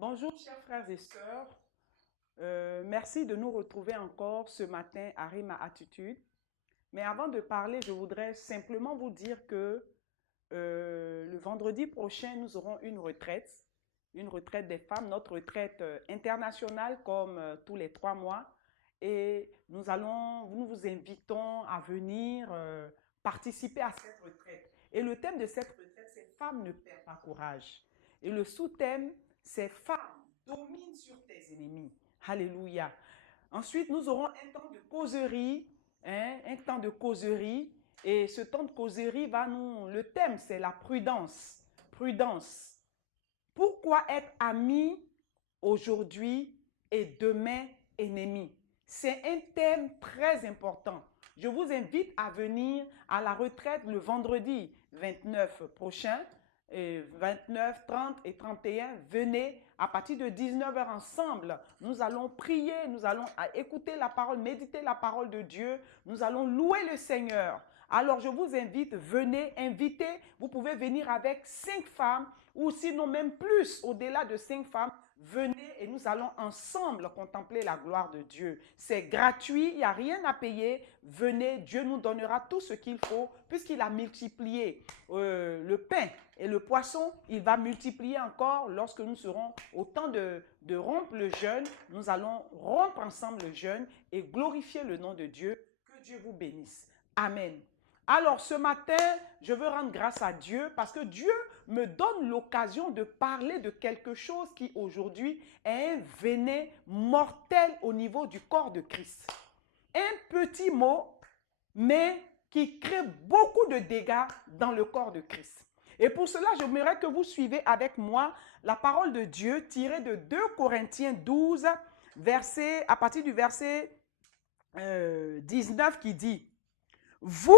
Bonjour chers frères et sœurs. Merci de nous retrouver encore ce matin à Rima Attitude. Mais avant de parler, je voudrais simplement vous dire que le vendredi prochain, nous aurons une retraite des femmes, notre retraite internationale comme tous les 3 mois. Et nous vous invitons à venir participer à cette retraite. Et le thème de cette retraite, c'est Femmes ne perdent pas courage. Et le sous-thème, c'est Femmes domine sur tes ennemis. Alléluia. Ensuite, nous aurons un temps de causerie, un temps de causerie. Et ce temps de causerie le thème, c'est la prudence. Prudence. Pourquoi être ami aujourd'hui et demain ennemi? C'est un thème très important. Je vous invite à venir à la retraite le vendredi 29 prochain, 29, 30 et 31. Venez à partir de 19h ensemble. Nous allons prier, nous allons écouter la parole, méditer la parole de Dieu. Nous allons louer le Seigneur. Alors je vous invite, venez, invitez. Vous pouvez venir avec 5 femmes ou sinon même plus, au-delà de 5 femmes. Venez et nous allons ensemble contempler la gloire de Dieu. C'est gratuit, il n'y a rien à payer. Venez, Dieu nous donnera tout ce qu'il faut puisqu'il a multiplié le pain et le poisson. Il va multiplier encore lorsque nous serons au temps de rompre le jeûne. Nous allons rompre ensemble le jeûne et glorifier le nom de Dieu. Que Dieu vous bénisse. Amen. Alors ce matin, je veux rendre grâce à Dieu parce que Dieu me donne l'occasion de parler de quelque chose qui aujourd'hui est un venin mortel au niveau du corps de Christ. Un petit mot, mais qui crée beaucoup de dégâts dans le corps de Christ. Et pour cela, j'aimerais que vous suivez avec moi la parole de Dieu tirée de 2 Corinthiens 12, à partir du verset 19 qui dit « Vous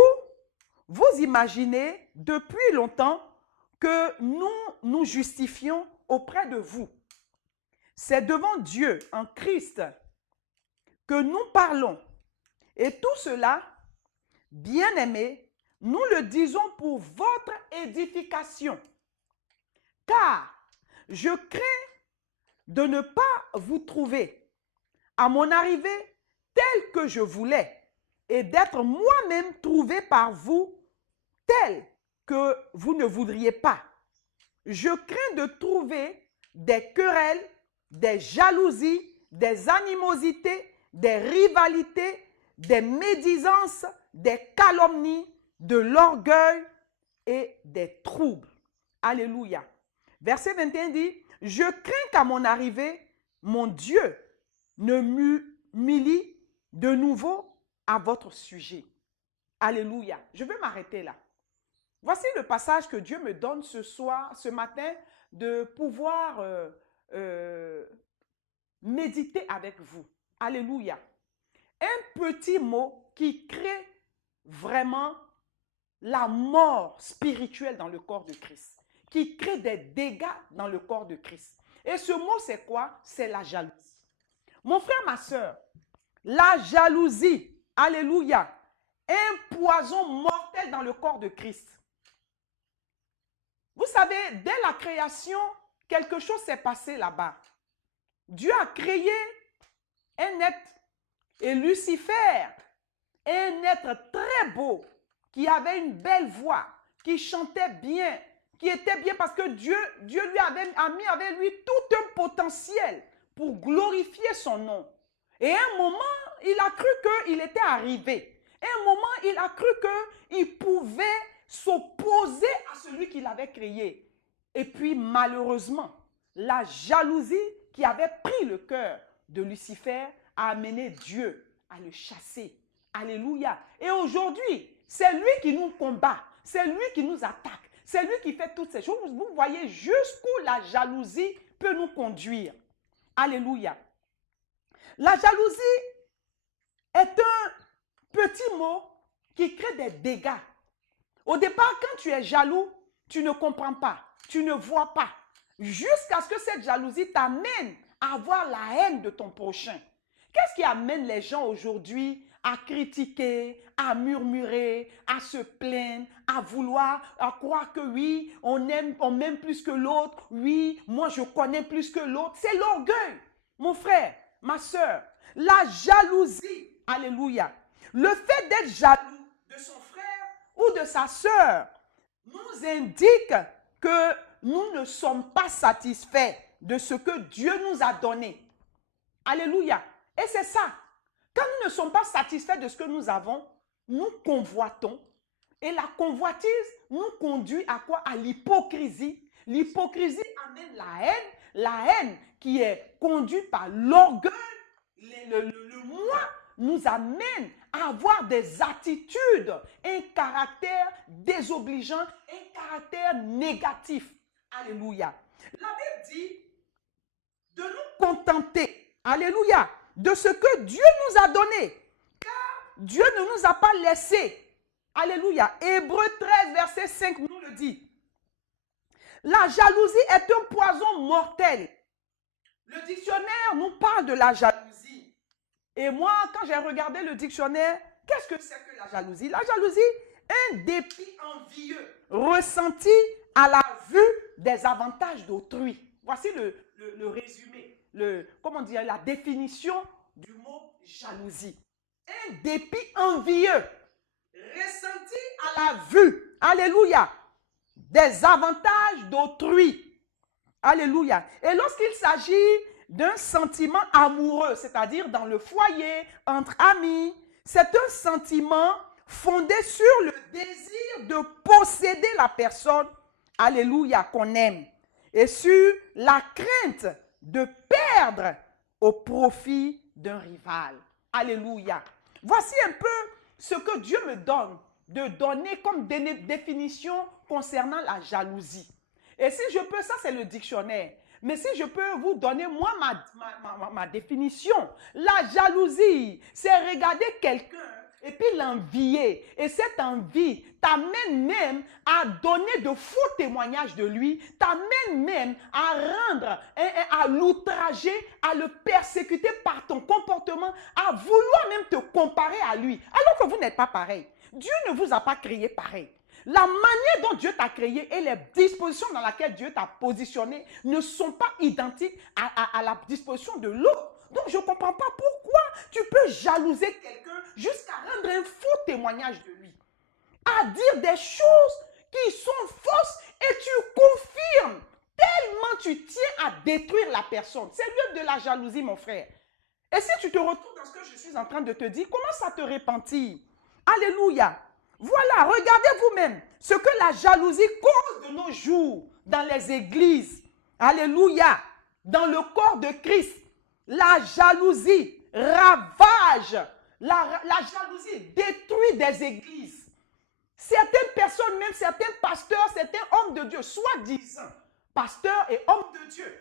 imaginez depuis longtemps que nous nous justifions auprès de vous. C'est devant Dieu en Christ que nous parlons. Et tout cela, bien-aimés, nous le disons pour votre édification. Car je crains de ne pas vous trouver à mon arrivée tel que je voulais et d'être moi-même trouvé par vous tel que vous ne voudriez pas. Je crains de trouver des querelles, des jalousies, des animosités, des rivalités, des médisances, des calomnies, de l'orgueil et des troubles. Alléluia. Verset 21 dit, « Je crains qu'à mon arrivée, mon Dieu ne m'humilie de nouveau à votre sujet. » Alléluia. Je vais m'arrêter là. Voici le passage que Dieu me donne ce matin, de pouvoir méditer avec vous. Alléluia. Un petit mot qui crée vraiment la mort spirituelle dans le corps de Christ, qui crée des dégâts dans le corps de Christ. Et ce mot, c'est quoi? C'est la jalousie. Mon frère, ma soeur, la jalousie, alléluia, un poison mortel dans le corps de Christ. Vous savez, dès la création, quelque chose s'est passé là-bas. Dieu a créé un être, et Lucifer, un être très beau, qui avait une belle voix, qui chantait bien, qui était bien parce que Dieu lui a mis avec lui tout un potentiel pour glorifier son nom. Et à un moment, il a cru qu'il était arrivé. À un moment, il a cru qu'il pouvait s'opposer à celui qu'il avait créé. Et puis, malheureusement, la jalousie qui avait pris le cœur de Lucifer a amené Dieu à le chasser. Alléluia. Et aujourd'hui, c'est lui qui nous combat. C'est lui qui nous attaque. C'est lui qui fait toutes ces choses. Vous voyez jusqu'où la jalousie peut nous conduire. Alléluia. La jalousie est un petit mot qui crée des dégâts. Au départ, quand tu es jaloux, tu ne comprends pas, tu ne vois pas. Jusqu'à ce que cette jalousie t'amène à avoir la haine de ton prochain. Qu'est-ce qui amène les gens aujourd'hui à critiquer, à murmurer, à se plaindre, à vouloir, à croire que oui, on m'aime plus que l'autre. Oui, moi je connais plus que l'autre. C'est l'orgueil, mon frère, ma soeur. La jalousie, alléluia. Le fait d'être jaloux de son frère ou de sa soeur nous indique que nous ne sommes pas satisfaits de ce que Dieu nous a donné. Alléluia. Et c'est ça. Quand nous ne sommes pas satisfaits de ce que nous avons, nous convoitons. Et la convoitise nous conduit à quoi? À l'hypocrisie. L'hypocrisie amène la haine. La haine qui est conduite par l'orgueil, le moi, nous amène à avoir des attitudes, un caractère désobligeant, un caractère négatif. Alléluia. La Bible dit de nous contenter, alléluia, de ce que Dieu nous a donné. Car Dieu ne nous a pas laissé. Alléluia. Hébreux 13, verset 5 nous le dit. La jalousie est un poison mortel. Le dictionnaire nous parle de la jalousie. Et moi, quand j'ai regardé le dictionnaire, qu'est-ce que c'est que la jalousie? La jalousie, un dépit envieux ressenti à la vue des avantages d'autrui. Voici le résumé, comment dire, la définition du mot jalousie. Un dépit envieux ressenti à la vue, alléluia, des avantages d'autrui. Alléluia. Et lorsqu'il s'agit d'un sentiment amoureux, c'est-à-dire dans le foyer, entre amis, c'est un sentiment fondé sur le désir de posséder la personne, alléluia, qu'on aime, et sur la crainte de perdre au profit d'un rival. Alléluia. Voici un peu ce que Dieu me donne de donner comme définition concernant la jalousie. Et si je peux, ça c'est le dictionnaire. Mais si je peux vous donner moi ma définition, la jalousie, c'est regarder quelqu'un et puis l'envier. Et cette envie t'amène même à donner de faux témoignages de lui, t'amène même à rendre, à l'outrager, à le persécuter par ton comportement, à vouloir même te comparer à lui, alors que vous n'êtes pas pareil. Dieu ne vous a pas créé pareil. La manière dont Dieu t'a créé et les dispositions dans lesquelles Dieu t'a positionné ne sont pas identiques à la disposition de l'autre. Donc, je ne comprends pas pourquoi tu peux jalouser quelqu'un jusqu'à rendre un faux témoignage de lui. À dire des choses qui sont fausses et tu confirmes tellement tu tiens à détruire la personne. C'est l'œuvre de la jalousie, mon frère. Et si tu te retrouves dans ce que je suis en train de te dire, commence à te repentir. Alléluia. Voilà, regardez vous-même ce que la jalousie cause de nos jours dans les églises. Alléluia. Dans le corps de Christ, la jalousie ravage. La jalousie détruit des églises. Certaines personnes, même certains pasteurs, certains hommes de Dieu, soi-disant pasteurs et hommes de Dieu,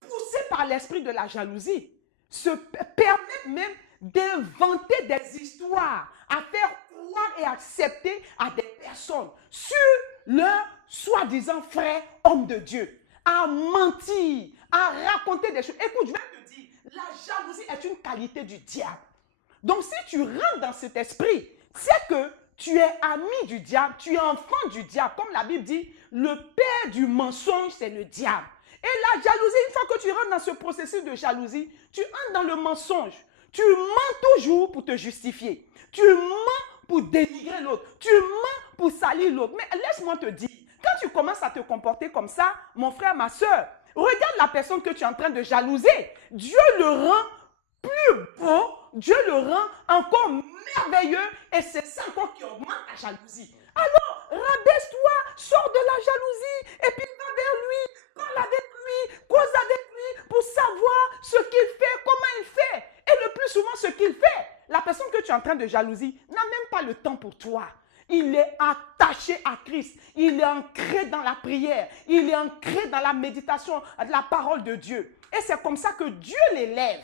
poussés par l'esprit de la jalousie, se permettent même d'inventer des histoires, à faire croire et accepter à des personnes sur leur soi-disant frère homme de Dieu, à mentir, à raconter des choses. Écoute, je vais te dire, la jalousie est une qualité du diable. Donc si tu rentres dans cet esprit, c'est que tu es ami du diable, tu es enfant du diable. Comme la Bible dit, le père du mensonge, c'est le diable. Et la jalousie, une fois que tu rentres dans ce processus de jalousie, tu entres dans le mensonge. Tu mens toujours pour te justifier. Tu mens pour dénigrer l'autre. Tu mens pour salir l'autre. Mais laisse-moi te dire, quand tu commences à te comporter comme ça, mon frère, ma soeur, regarde la personne que tu es en train de jalouser. Dieu le rend plus beau, Dieu le rend encore merveilleux et c'est ça encore qui augmente ta jalousie. Alors, rabaisse-toi, sors de la jalousie et puis va vers lui, parle avec lui, cause avec lui pour savoir ce qu'il fait, comment il fait. Et le plus souvent, ce qu'il fait, la personne que tu es en train de jalouser n'a même pas le temps pour toi. Il est attaché à Christ. Il est ancré dans la prière. Il est ancré dans la méditation de la parole de Dieu. Et c'est comme ça que Dieu l'élève.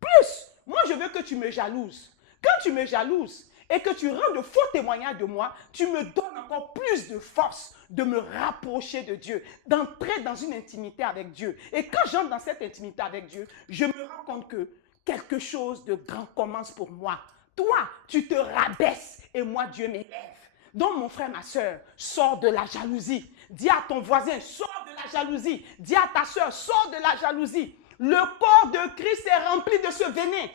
Plus, moi je veux que tu me jalouses. Quand tu me jalouses et que tu rends de faux témoignages de moi, tu me donnes encore plus de force de me rapprocher de Dieu, d'entrer dans une intimité avec Dieu. Et quand j'entre dans cette intimité avec Dieu, je me rends compte que quelque chose de grand commence pour moi. Toi, tu te rabaisses et moi, Dieu m'élève. Donc, mon frère, ma soeur, sors de la jalousie. Dis à ton voisin, sors de la jalousie. Dis à ta soeur, sors de la jalousie. Le corps de Christ est rempli de ce venin.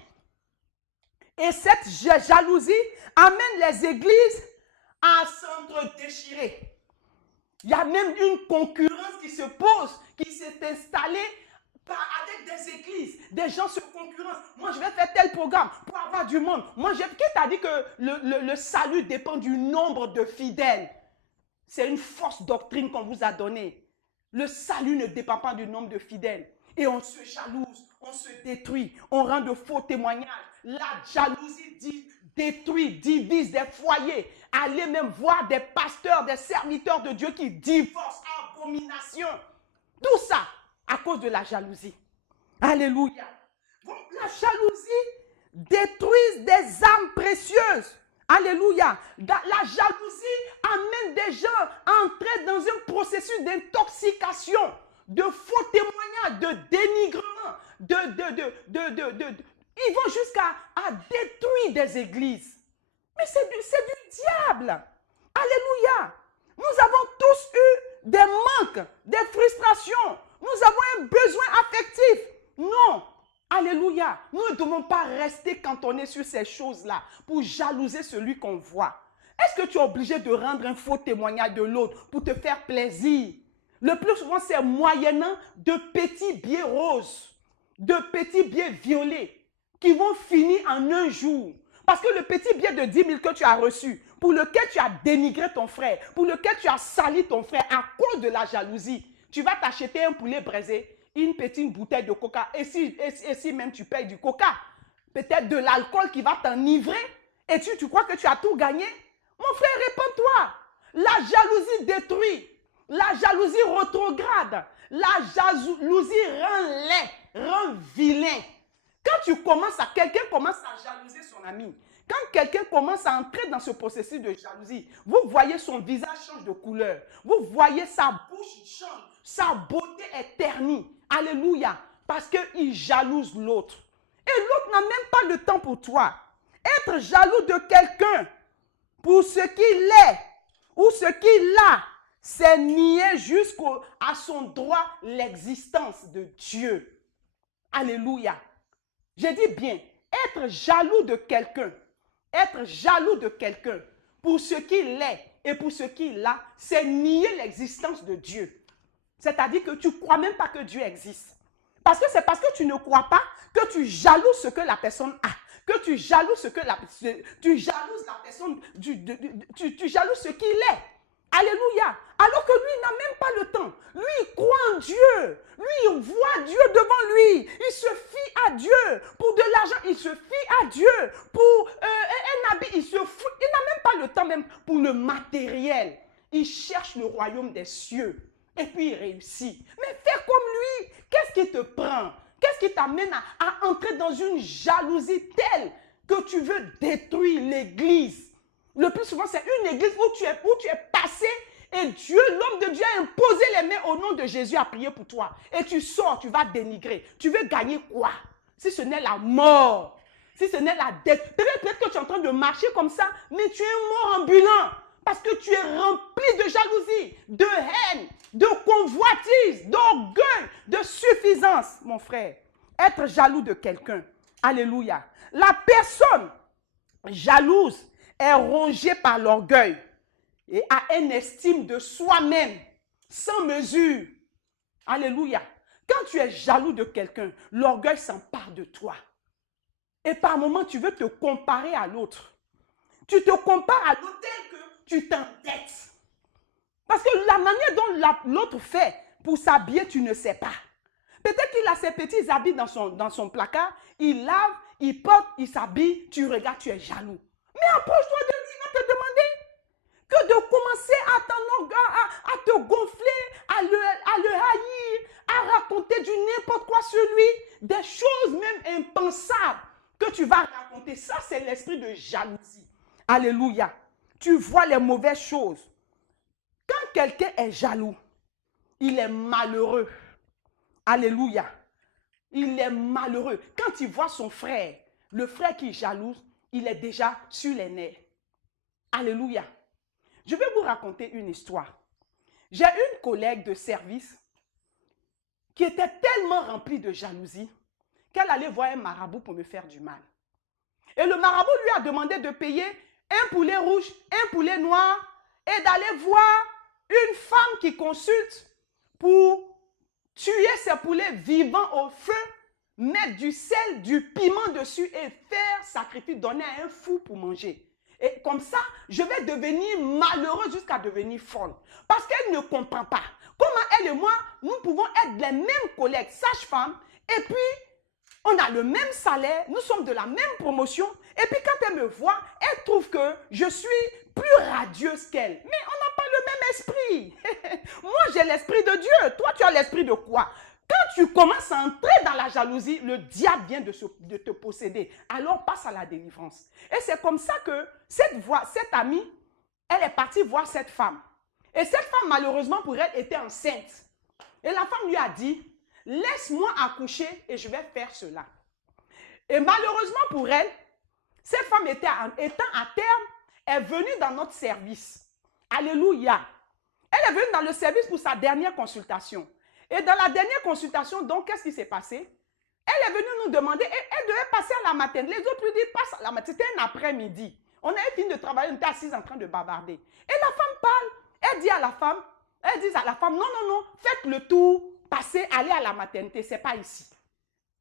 Et cette jalousie amène les églises à s'entre-déchirer. Il y a même une concurrence qui se pose, qui s'est installée avec des églises. Des gens se concurrencent. Moi, je vais faire tel programme pour avoir du monde. Qui t'a dit que le salut dépend du nombre de fidèles? C'est une fausse doctrine qu'on vous a donnée. Le salut ne dépend pas du nombre de fidèles. Et on se jalouse, on se détruit, on rend de faux témoignages. La jalousie détruit, divise des foyers. Allez même voir des pasteurs, des serviteurs de Dieu qui divorcent, abomination. Tout ça à cause de la jalousie. Alléluia. La jalousie détruit des âmes précieuses. Alléluia. La jalousie amène des gens à entrer dans un processus d'intoxication, de faux témoignages, de dénigrement, ils vont jusqu'à détruire des églises. Mais c'est du diable. Alléluia. Nous avons tous eu des manques, des frustrations. Nous avons un besoin affectif. Non. Alléluia. Nous ne devons pas rester cantonnés sur ces choses-là pour jalouser celui qu'on voit. Est-ce que tu es obligé de rendre un faux témoignage de l'autre pour te faire plaisir? Le plus souvent, c'est moyennant de petits billets roses, de petits billets violets qui vont finir en un jour. Parce que le petit billet de 10 000 que tu as reçu, pour lequel tu as dénigré ton frère, pour lequel tu as sali ton frère à cause de la jalousie, tu vas t'acheter un poulet braisé, une petite bouteille de coca, et si même tu payes du coca, peut-être de l'alcool qui va t'enivrer, et tu crois que tu as tout gagné? Mon frère, réponds-toi. La jalousie détruit, la jalousie rétrograde, la jalousie rend laid, rend vilain. Quand quelqu'un commence à jalouser son ami, quand quelqu'un commence à entrer dans ce processus de jalousie, vous voyez son visage change de couleur. Vous voyez sa bouche change. Sa beauté est ternie. Alléluia. Parce qu'il jalouse l'autre. Et l'autre n'a même pas le temps pour toi. Être jaloux de quelqu'un pour ce qu'il est ou ce qu'il a, c'est nier jusqu'à son droit l'existence de Dieu. Alléluia. J'ai dit bien, être jaloux de quelqu'un pour ce qu'il est et pour ce qu'il a, c'est nier l'existence de Dieu. C'est-à-dire que tu ne crois même pas que Dieu existe. Parce que c'est parce que tu ne crois pas que tu jalouses ce que la personne a. Que tu jalouses ce qu'il est. Alléluia. Alors que lui n'a même pas le temps. Lui, il croit en Dieu. Lui, il voit Dieu devant lui. Il se fie à Dieu. Pour de l'argent, il se fie à Dieu. Pour un habit, il se fout. Il n'a même pas le temps même pour le matériel. Il cherche le royaume des cieux. Et puis il réussit. Mais fais comme lui. Qu'est-ce qui te prend? Qu'est-ce qui t'amène à entrer dans une jalousie telle que tu veux détruire l'église? Le plus souvent, c'est une église où tu es passé et Dieu, l'homme de Dieu, a imposé les mains au nom de Jésus à prier pour toi. Et tu sors, tu vas dénigrer. Tu veux gagner quoi? Si ce n'est la mort, si ce n'est la dette. Peut-être que tu es en train de marcher comme ça, mais tu es un mort ambulant. Parce que tu es rempli de jalousie, de haine, de convoitise, d'orgueil, de suffisance, mon frère. Être jaloux de quelqu'un. Alléluia. La personne jalouse est rongée par l'orgueil et a une estime de soi-même sans mesure. Alléluia. Quand tu es jaloux de quelqu'un, l'orgueil s'empare de toi. Et par moments, tu veux te comparer à l'autre. Tu te compares à l'autre tel que tu t'endettes. Parce que la manière dont l'autre fait pour s'habiller, tu ne sais pas. Peut-être qu'il a ses petits habits dans son placard, il lave, il porte, il s'habille, tu regardes, tu es jaloux. Mais approche-toi de lui, il va te demander que de commencer à te gonfler, à le haïr, à raconter du n'importe quoi sur lui, des choses même impensables que tu vas raconter. Ça, c'est l'esprit de jalousie. Alléluia. Tu vois les mauvaises choses. Quand quelqu'un est jaloux, il est malheureux. Alléluia. Il est malheureux. Quand il voit son frère, le frère qui est jaloux, il est déjà sur les nerfs. Alléluia. Je vais vous raconter une histoire. J'ai une collègue de service qui était tellement remplie de jalousie qu'elle allait voir un marabout pour me faire du mal. Et le marabout lui a demandé de payer un poulet rouge, un poulet noir et d'aller voir une femme qui consulte pour tuer ses poulets vivants au feu, mettre du sel, du piment dessus et faire sacrifice, donner à un fou pour manger. Et comme ça, je vais devenir malheureuse jusqu'à devenir folle. Parce qu'elle ne comprend pas comment elle et moi, nous pouvons être les mêmes collègues sages-femmes et puis on a le même salaire, nous sommes de la même promotion et puis quand elle me voit, elle trouve que je suis plus radieuse qu'elle. Mais on n'a pas le même esprit. Moi, j'ai l'esprit de Dieu. Toi, tu as l'esprit de quoi? Quand tu commences à entrer dans la jalousie, le diable vient de te posséder. Alors, passe à la délivrance. Et c'est comme ça que cette amie, elle est partie voir cette femme. Et cette femme, malheureusement pour elle, était enceinte. Et la femme lui a dit, laisse-moi accoucher et je vais faire cela. Et malheureusement pour elle, cette femme étant à terme, est venue dans notre service. Alléluia. Elle est venue dans le service pour sa dernière consultation. Et dans la dernière consultation, donc, qu'est-ce qui s'est passé? Elle est venue nous demander, et elle devait passer à la maternité. Les autres lui disent, passe à la maternité. C'était un après-midi. On avait fini de travailler, on était assises en train de bavarder. Et la femme parle, elle dit à la femme, non, non, non, faites le tour, passez, allez à la maternité, ce n'est pas ici.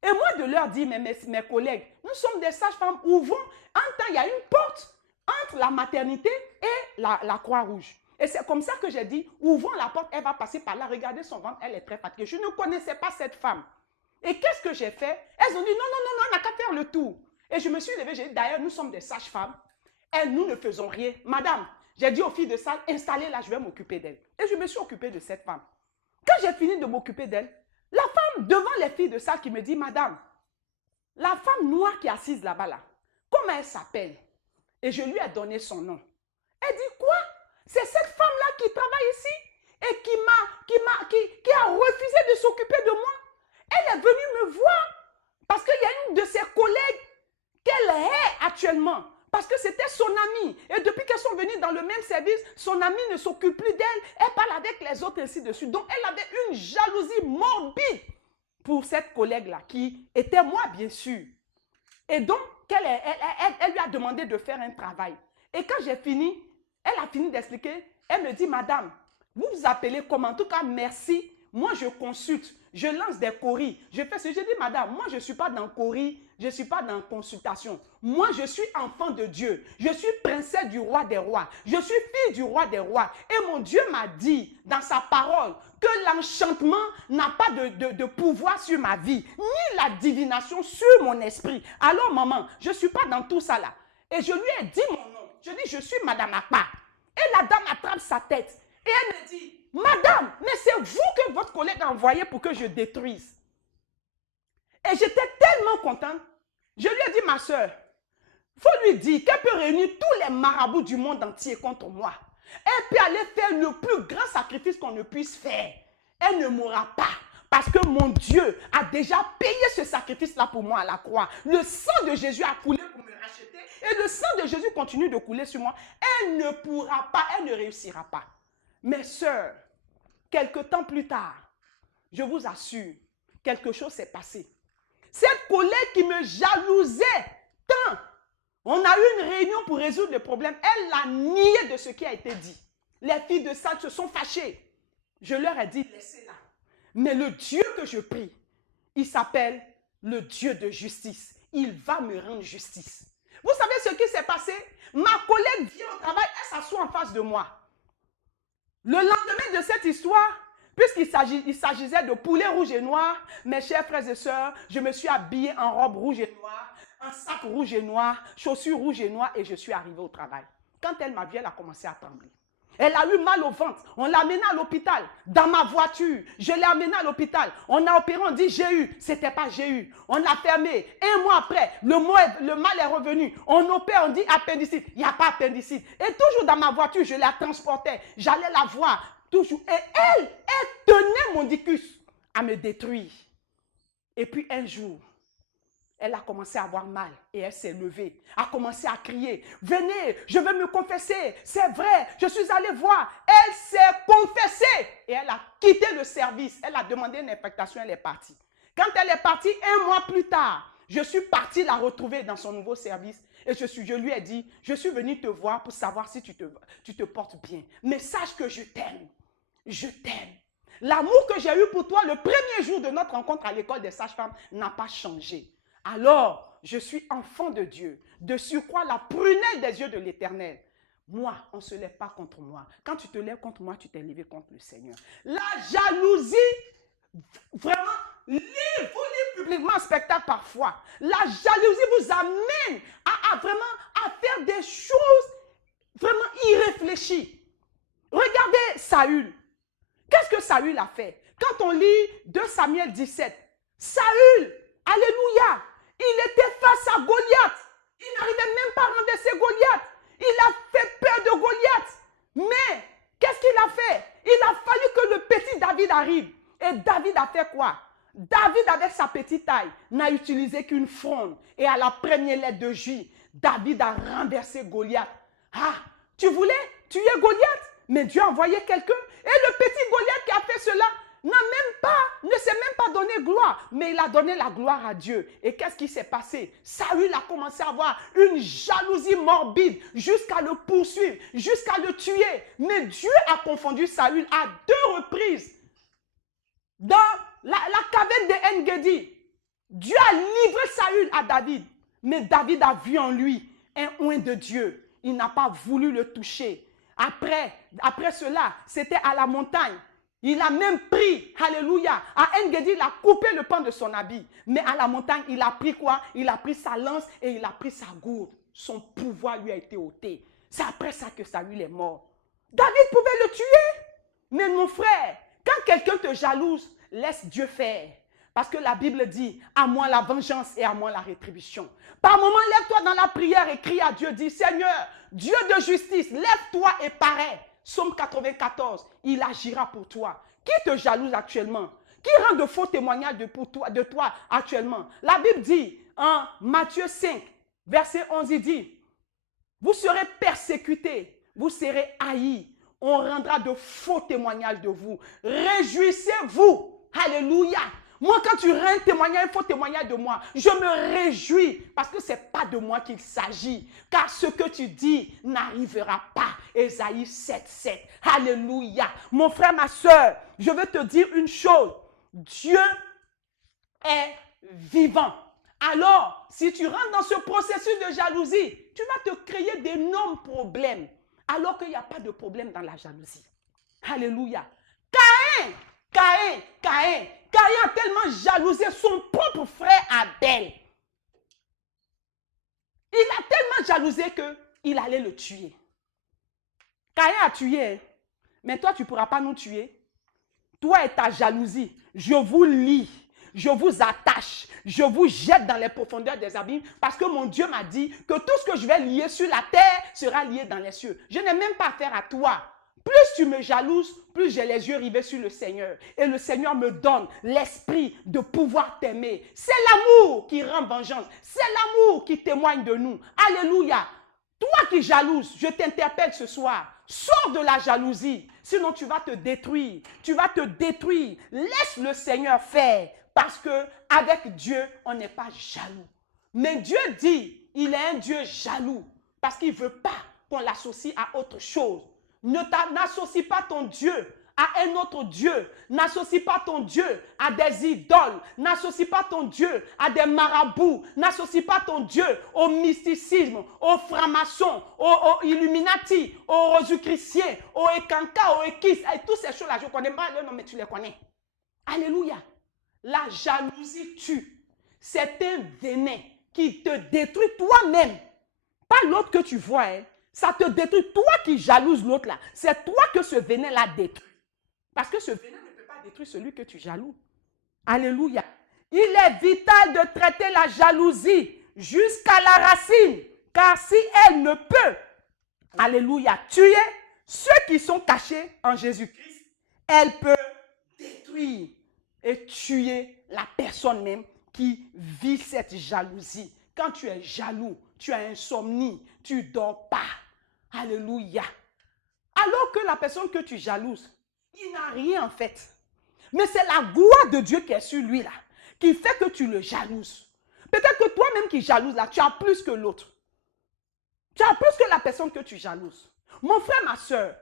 Et moi de leur dire, mais mes collègues, nous sommes des sages-femmes, ouvrons, en temps, il y a une porte entre la maternité et la Croix-Rouge. Et c'est comme ça que j'ai dit, ouvrons la porte, elle va passer par là, regardez son ventre, elle est très fatiguée. Je ne connaissais pas cette femme. Et qu'est-ce que j'ai fait? Elles ont dit, non, non, non, non, on n'a qu'à faire le tour. Et je me suis levée, j'ai dit, d'ailleurs, nous sommes des sages-femmes. Nous ne faisons rien. Madame, j'ai dit aux filles de salle, installez-la, je vais m'occuper d'elle. Et je me suis occupée de cette femme. Quand j'ai fini de m'occuper d'elle, la femme, devant les filles de salle, qui me dit, madame, la femme noire qui est assise là-bas, là, comment elle s'appelle? Et je lui ai donné son nom. Elle dit, quoi? C'est cette femme-là qui travaille ici et qui a refusé de s'occuper de moi. Elle est venue me voir parce qu'il y a une de ses collègues qu'elle hait actuellement. Parce que c'était son amie. Et depuis qu'elles sont venues dans le même service, son amie ne s'occupe plus d'elle. Elle parle avec les autres ainsi de suite. Donc, elle avait une jalousie morbide pour cette collègue-là, qui était moi, bien sûr. Et donc, elle lui a demandé de faire un travail. Et quand j'ai fini, elle a fini d'expliquer. Elle me dit, madame, vous vous appelez comment? En tout cas, merci. Moi, je consulte. Je lance des courriers. Je fais ce que j'ai dit, madame, moi, je ne suis pas dans courrier. Je ne suis pas dans consultation. Moi, je suis enfant de Dieu. Je suis princesse du roi des rois. Je suis fille du roi des rois. Et mon Dieu m'a dit dans sa parole que l'enchantement n'a pas de pouvoir sur ma vie, ni la divination sur mon esprit. Alors, maman, je ne suis pas dans tout ça là. Et je lui ai dit mon nom. Je dis, je suis madame Akpa. Et la dame attrape sa tête. Et elle me dit, madame, mais c'est vous que votre collègue a envoyé pour que je détruise. Et j'étais tellement contente. Je lui ai dit, ma soeur, il faut lui dire qu'elle peut réunir tous les marabouts du monde entier contre moi. Elle peut aller faire le plus grand sacrifice qu'on ne puisse faire. Elle ne mourra pas. Parce que mon Dieu a déjà payé ce sacrifice-là pour moi à la croix. Le sang de Jésus a coulé pour me racheter. Et le sang de Jésus continue de couler sur moi. Elle ne pourra pas, elle ne réussira pas. Mes sœurs, quelque temps plus tard, je vous assure, quelque chose s'est passé. Cette collègue qui me jalousait tant, on a eu une réunion pour résoudre le problème. Elle l'a nié de ce qui a été dit. Les filles de salle se sont fâchées. Je leur ai dit, laissez-la. Mais le Dieu que je prie, il s'appelle le Dieu de justice. Il va me rendre justice. Vous savez ce qui s'est passé? Ma collègue vient au travail, elle s'assoit en face de moi. Le lendemain de cette histoire, puisqu'il s'agissait de poulet rouge et noir, mes chers frères et sœurs, je me suis habillée en robe rouge et noire, en sac rouge et noir, chaussures rouges et noires et je suis arrivée au travail. Quand elle m'a vue, elle a commencé à trembler. Elle a eu mal au ventre. On l'a amenée à l'hôpital. Dans ma voiture, je l'ai amenée à l'hôpital. On a opéré, on dit j'ai eu. Ce n'était pas j'ai eu. On l'a fermé. Un mois après, le mal est revenu. On opère, on dit appendicite. Il n'y a pas appendicite. Et toujours dans ma voiture, je la transportais. J'allais la voir. Toujours. Et elle tenait mon dicus à me détruire. Et puis un jour, elle a commencé à avoir mal et elle s'est levée, a commencé à crier, venez, je veux me confesser, c'est vrai, je suis allée voir. Elle s'est confessée et elle a quitté le service, elle a demandé une affectation, elle est partie. Quand elle est partie, 1 mois plus tard, je suis partie la retrouver dans son nouveau service et je lui ai dit, je suis venue te voir pour savoir si tu te portes bien. Mais sache que je t'aime, je t'aime. L'amour que j'ai eu pour toi le premier jour de notre rencontre à l'école des sages-femmes n'a pas changé. Alors, je suis enfant de Dieu, de surcroît la prunelle des yeux de l'Éternel. Moi, on ne se lève pas contre moi. Quand tu te lèves contre moi, tu t'es levé contre le Seigneur. La jalousie, vraiment, vous lisez publiquement en spectacle parfois. La jalousie vous amène vraiment à faire des choses vraiment irréfléchies. Regardez Saül. Qu'est-ce que Saül a fait? Quand on lit 2 Samuel 17, Saül, alléluia, il était face à Goliath. Il n'arrivait même pas à renverser Goliath. Il a fait peur de Goliath. Mais, qu'est-ce qu'il a fait? Il a fallu que le petit David arrive. Et David a fait quoi? David, avec sa petite taille, n'a utilisé qu'une fronde. Et à la première lettre de J, David a renversé Goliath. Ah, tu voulais tuer Goliath? Mais Dieu a envoyé quelqu'un. Et le petit Goliath qui a fait cela ne s'est même pas donné gloire. Mais il a donné la gloire à Dieu. Et qu'est-ce qui s'est passé? Saül a commencé à avoir une jalousie morbide jusqu'à le poursuivre, jusqu'à le tuer. Mais Dieu a confondu Saül à 2 reprises. Dans la caverne de En-Gedi, Dieu a livré Saül à David. Mais David a vu en lui un oint de Dieu. Il n'a pas voulu le toucher. Après cela, c'était à la montagne. Il a même pris, alléluia, à En-Gedi, il a coupé le pan de son habit. Mais à la montagne, il a pris quoi? Il a pris sa lance et il a pris sa gourde. Son pouvoir lui a été ôté. C'est après ça que Saül est mort. David pouvait le tuer. Mais mon frère, quand quelqu'un te jalouse, laisse Dieu faire. Parce que la Bible dit, à moi la vengeance et à moi la rétribution. Par moment, lève-toi dans la prière et crie à Dieu, dis, Seigneur, Dieu de justice, lève-toi et parais. Psaume 94, il agira pour toi. Qui te jalouse actuellement? Qui rend de faux témoignages de toi actuellement? La Bible dit, en Matthieu 5, verset 11, il dit, vous serez persécutés, vous serez haïs. On rendra de faux témoignages de vous. Réjouissez-vous. Alléluia. Moi, quand tu rends un témoignage, un faux témoignage de moi, je me réjouis parce que ce n'est pas de moi qu'il s'agit. Car ce que tu dis n'arrivera pas. Ésaïe 7, 7. Alléluia. Mon frère, ma soeur, je veux te dire une chose. Dieu est vivant. Alors, si tu rentres dans ce processus de jalousie, tu vas te créer d'énormes problèmes. Alors qu'il n'y a pas de problème dans la jalousie. Alléluia. Caïn a tellement jalousé son propre frère Abel. Il a tellement jalousé qu'il allait le tuer. Caïn a tué. Mais toi, tu ne pourras pas nous tuer. Toi et ta jalousie, je vous lie. Je vous attache, je vous jette dans les profondeurs des abîmes parce que mon Dieu m'a dit que tout ce que je vais lier sur la terre sera lié dans les cieux. Je n'ai même pas affaire à toi. Plus tu me jalouses, plus j'ai les yeux rivés sur le Seigneur. Et le Seigneur me donne l'esprit de pouvoir t'aimer. C'est l'amour qui rend vengeance. C'est l'amour qui témoigne de nous. Alléluia. Toi qui jalouses, je t'interpelle ce soir. Sors de la jalousie. Sinon tu vas te détruire. Tu vas te détruire. Laisse le Seigneur faire. Parce qu'avec Dieu, on n'est pas jaloux. Mais Dieu dit, il est un Dieu jaloux. Parce qu'il ne veut pas qu'on l'associe à autre chose. N'associe pas ton Dieu à un autre Dieu. N'associe pas ton Dieu à des idoles. N'associe pas ton Dieu à des marabouts. N'associe pas ton Dieu au mysticisme, aux francs-maçons, aux Illuminati, aux Rosicruciens, aux Ekanka, aux Ekis. Et toutes ces choses-là, je ne connais pas le nom, mais tu les connais. Alléluia. La jalousie tue. C'est un venin qui te détruit toi-même. Pas l'autre que tu vois. Hein. Ça te détruit. Toi qui jalouses l'autre là. C'est toi que ce venin-là détruit. Parce que ce venin ne peut pas détruire celui que tu jalouses. Alléluia. Il est vital de traiter la jalousie jusqu'à la racine. Car si elle ne peut, alléluia, tuer ceux qui sont cachés en Jésus-Christ, elle peut détruire et tuer la personne même qui vit cette jalousie. Quand tu es jaloux, tu as insomnie, tu ne dors pas. Alléluia. Alors que la personne que tu jalouses, il n'a rien en fait. Mais c'est la gloire de Dieu qui est sur lui là, qui fait que tu le jalouses. Peut-être que toi-même qui jalouses là, tu as plus que l'autre. Tu as plus que la personne que tu jalouses. Mon frère, ma soeur,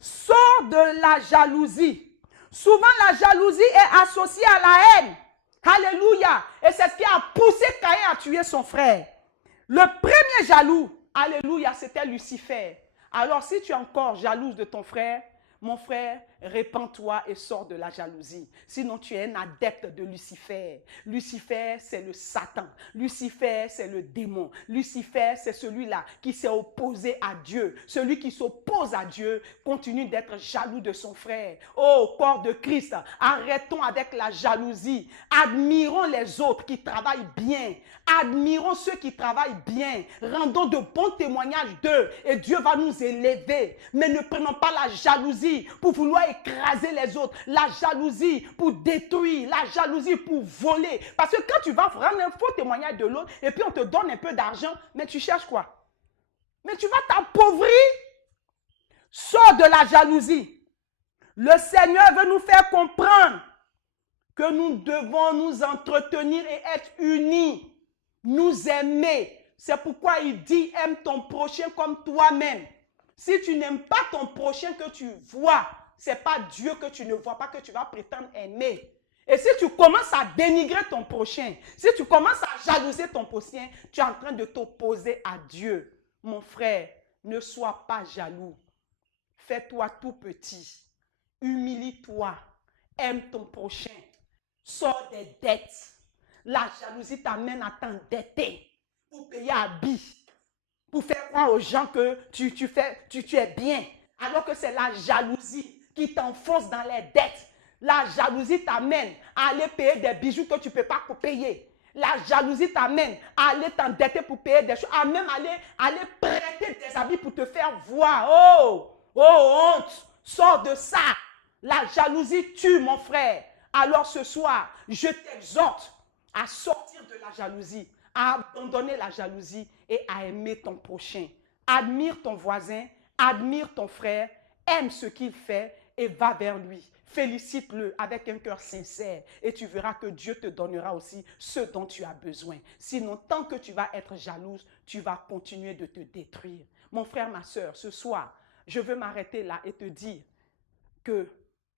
sors de la jalousie. Souvent, la jalousie est associée à la haine. Alléluia. Et c'est ce qui a poussé Caïn à tuer son frère. Le premier jaloux, alléluia, c'était Lucifer. Alors, si tu es encore jalouse de ton frère, mon frère, répands-toi et sors de la jalousie. Sinon, tu es un adepte de Lucifer. Lucifer, c'est le Satan. Lucifer, c'est le démon. Lucifer, c'est celui-là qui s'est opposé à Dieu. Celui qui s'oppose à Dieu continue d'être jaloux de son frère. Oh, corps de Christ, arrêtons avec la jalousie. Admirons les autres qui travaillent bien. Admirons ceux qui travaillent bien. Rendons de bons témoignages d'eux et Dieu va nous élever. Mais ne prenons pas la jalousie pour vouloir écraser les autres. La jalousie pour détruire. La jalousie pour voler. Parce que quand tu vas rendre un faux témoignage de l'autre et puis on te donne un peu d'argent, mais tu cherches quoi? Mais tu vas t'appauvrir. Sors de la jalousie. Le Seigneur veut nous faire comprendre que nous devons nous entretenir et être unis. Nous aimer. C'est pourquoi il dit aime ton prochain comme toi-même. Si tu n'aimes pas ton prochain que tu vois, ce n'est pas Dieu que tu ne vois pas que tu vas prétendre aimer. Et si tu commences à dénigrer ton prochain, si tu commences à jalouser ton prochain, tu es en train de t'opposer à Dieu. Mon frère, ne sois pas jaloux. Fais-toi tout petit. Humilie-toi. Aime ton prochain. Sors des dettes. La jalousie t'amène à t'endetter pour payer habit, pour faire croire aux gens que tu es bien, alors que c'est la jalousie qui t'enfonce dans les dettes. La jalousie t'amène à aller payer des bijoux que tu ne peux pas payer. La jalousie t'amène à aller t'endetter pour payer des choses, à même aller prêter des habits pour te faire voir. Oh, honte, sors de ça. La jalousie tue, mon frère. Alors ce soir, je t'exhorte à sortir de la jalousie, à abandonner la jalousie et à aimer ton prochain. Admire ton voisin, admire ton frère, aime ce qu'il fait et va vers lui. Félicite-le avec un cœur sincère et tu verras que Dieu te donnera aussi ce dont tu as besoin. Sinon, tant que tu vas être jalouse, tu vas continuer de te détruire. Mon frère, ma soeur, ce soir, je veux m'arrêter là et te dire que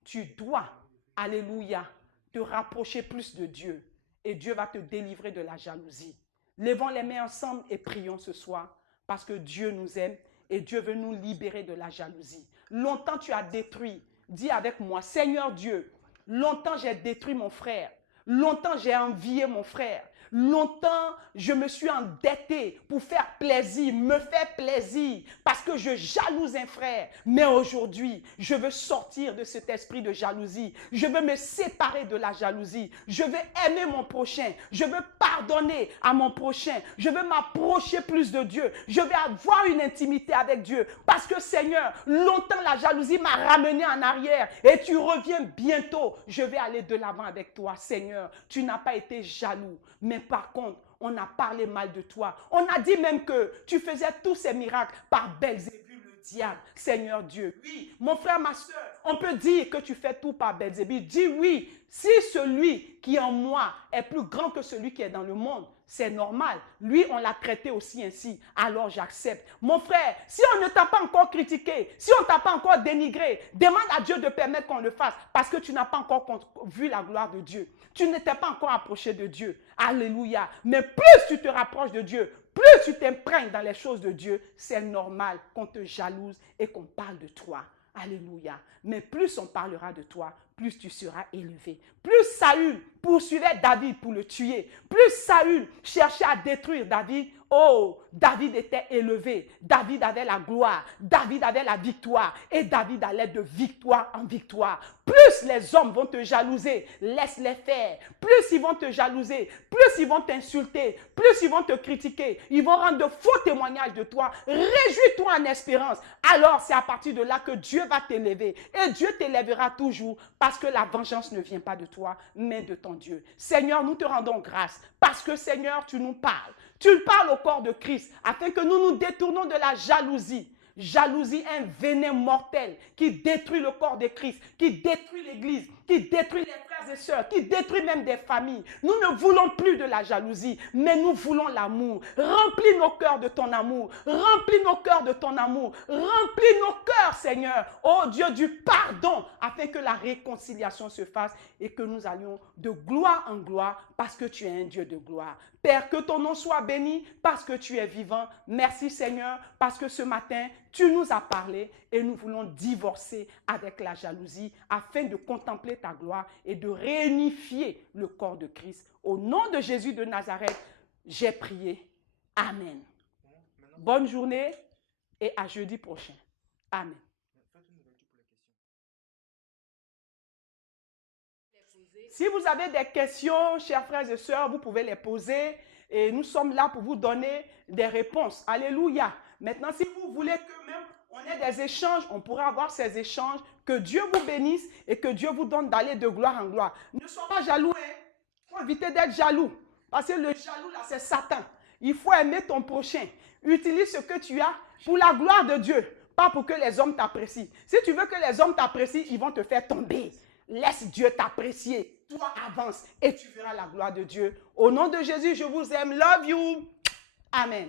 tu dois, alléluia, te rapprocher plus de Dieu. Et Dieu va te délivrer de la jalousie. Levons les mains ensemble et prions ce soir parce que Dieu nous aime et Dieu veut nous libérer de la jalousie. Longtemps tu as détruit. Dis avec moi, Seigneur Dieu, longtemps j'ai détruit mon frère. Longtemps j'ai envié mon frère. Longtemps, je me suis endetté pour faire plaisir, me faire plaisir, parce que je jalouse un frère. Mais aujourd'hui, je veux sortir de cet esprit de jalousie. Je veux me séparer de la jalousie. Je veux aimer mon prochain. Je veux pardonner à mon prochain. Je veux m'approcher plus de Dieu. Je veux avoir une intimité avec Dieu. Parce que Seigneur, longtemps la jalousie m'a ramené en arrière et tu reviens bientôt. Je vais aller de l'avant avec toi, Seigneur. Tu n'as pas été jaloux. Mais par contre, on a parlé mal de toi. On a dit même que tu faisais tous ces miracles par Belzébul, le diable. Seigneur Dieu, oui, mon frère, ma soeur, on peut dire que tu fais tout par Belzébul. Dis oui, si celui qui est en moi est plus grand que celui qui est dans le monde, c'est normal. Lui, on l'a traité aussi ainsi. Alors j'accepte. Mon frère, si on ne t'a pas encore critiqué, si on ne t'a pas encore dénigré, demande à Dieu de permettre qu'on le fasse parce que tu n'as pas encore vu la gloire de Dieu. Tu ne t'es pas encore approché de Dieu. Alléluia. Mais plus tu te rapproches de Dieu, plus tu t'imprègnes dans les choses de Dieu, c'est normal qu'on te jalouse et qu'on parle de toi. Alléluia. Mais plus on parlera de toi, plus tu seras élevé. Plus Saül poursuivait David pour le tuer, plus Saül cherchait à détruire David, Oh, David était élevé. David avait la gloire. David avait la victoire. Et David allait de victoire en victoire. Plus les hommes vont te jalouser, laisse-les faire. Plus ils vont te jalouser, plus ils vont t'insulter, plus ils vont te critiquer. Ils vont rendre de faux témoignages de toi. Réjouis-toi en espérance. Alors, c'est à partir de là que Dieu va t'élever. Et Dieu t'élèvera toujours parce que la vengeance ne vient pas de toi, mais de ton Dieu. Seigneur, nous te rendons grâce parce que, Seigneur, tu nous parles. Tu parles au corps de Christ afin que nous nous détournons de la jalousie. Jalousie, un venin mortel qui détruit le corps de Christ, qui détruit l'Église, qui détruit les frères et sœurs, qui détruit même des familles. Nous ne voulons plus de la jalousie, mais nous voulons l'amour. Remplis nos cœurs de ton amour. Remplis nos cœurs de ton amour. Remplis nos cœurs, Seigneur. Oh Dieu, du pardon, afin que la réconciliation se fasse et que nous allions de gloire en gloire parce que tu es un Dieu de gloire. Père, que ton nom soit béni parce que tu es vivant. Merci Seigneur parce que ce matin, tu nous as parlé et nous voulons divorcer avec la jalousie afin de contempler ta gloire et de réunifier le corps de Christ. Au nom de Jésus de Nazareth, j'ai prié. Amen. Bonne journée et à jeudi prochain. Amen. Si vous avez des questions, chers frères et sœurs, vous pouvez les poser et nous sommes là pour vous donner des réponses. Alléluia. Maintenant, si vous voulez que même on ait des échanges, on pourra avoir ces échanges. Que Dieu vous bénisse et que Dieu vous donne d'aller de gloire en gloire. Ne sois pas jaloux. Il faut éviter d'être jaloux. Parce que le jaloux, là, c'est Satan. Il faut aimer ton prochain. Utilise ce que tu as pour la gloire de Dieu, pas pour que les hommes t'apprécient. Si tu veux que les hommes t'apprécient, ils vont te faire tomber. Laisse Dieu t'apprécier. Toi, avance et tu verras la gloire de Dieu. Au nom de Jésus, je vous aime. Love you. Amen.